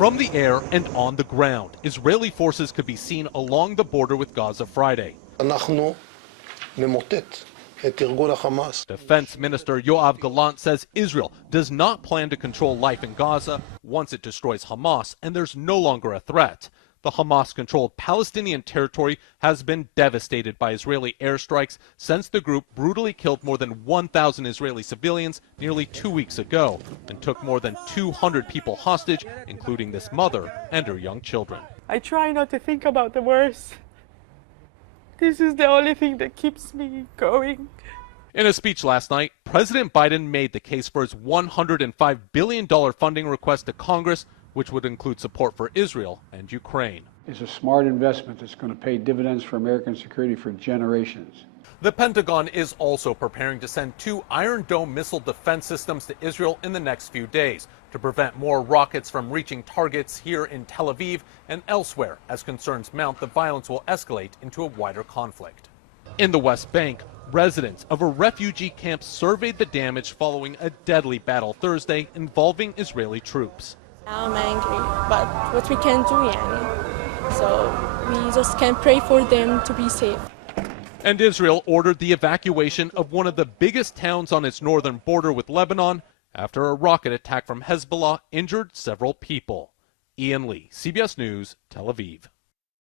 From the air and on the ground, Israeli forces could be seen along the border with Gaza Friday. Defense Minister Yoav Gallant says Israel does not plan to control life in Gaza once it destroys Hamas, and there's no longer a threat. The Hamas-controlled Palestinian territory has been devastated by Israeli airstrikes since the group brutally killed more than 1,000 Israeli civilians nearly 2 weeks ago and took more than 200 people hostage, including this mother and her young children. I try not to think about the worst. This is the only thing that keeps me going. In a speech last night, President Biden made the case for his $105 billion funding request to Congress, which would include support for Israel and Ukraine. It's a smart investment that's going to pay dividends for American security for generations. The Pentagon is also preparing to send 2 Iron Dome missile defense systems to Israel in the next few days to prevent more rockets from reaching targets here in Tel Aviv and elsewhere as concerns mount the violence will escalate into a wider conflict. In the West Bank, residents of a refugee camp surveyed the damage following a deadly battle Thursday involving Israeli troops. I'm angry, but what we can do, so we just can pray for them to be safe. And Israel ordered the evacuation of one of the biggest towns on its northern border with Lebanon after a rocket attack from Hezbollah injured several people. Ian Lee, CBS News, Tel Aviv.